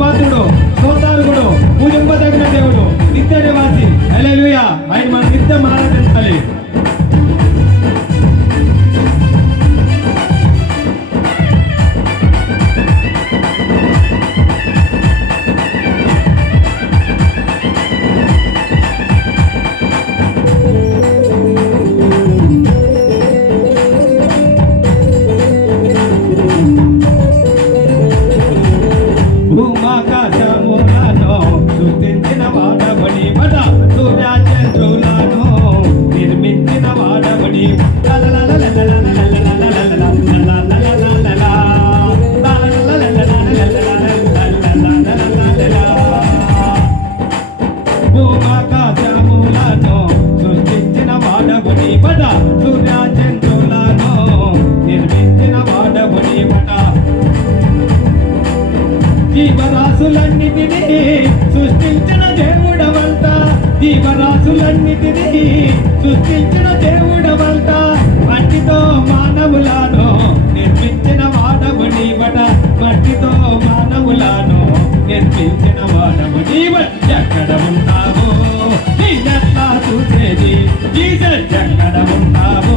పాత్రుడు, స్తోత్రార్హుడు, పూజింపదగిన దేవుడు, నిత్య నివాసి. హల్లెలూయా. ఆయన మన నిత్యం ఆరాధించాలి. భూమాకాశములను సృష్టించిన వాడవని వద, సూర్యచంద్రులను నిర్మించిన వాడవని. భూమాకాశములను సృష్టించిన వాడవని వద, సూర్యచంద్రులను నిర్మించిన వాడవని వద. జీవరాశులన్నిటినీ సృష్టించిన దేవుడవంత, జీవరాశులన్నిటినీ సృష్టించిన దేవుడవంత. మట్టితో మానవులను నిర్మించిన వాడవు నీవట, మట్టితో మానవులను నిర్మించిన వాడవు నీవట. ఎక్కడ ఉన్నావు నిన్నెట్లా చూసేది జీసస్, ఎక్కడ ఉన్నావు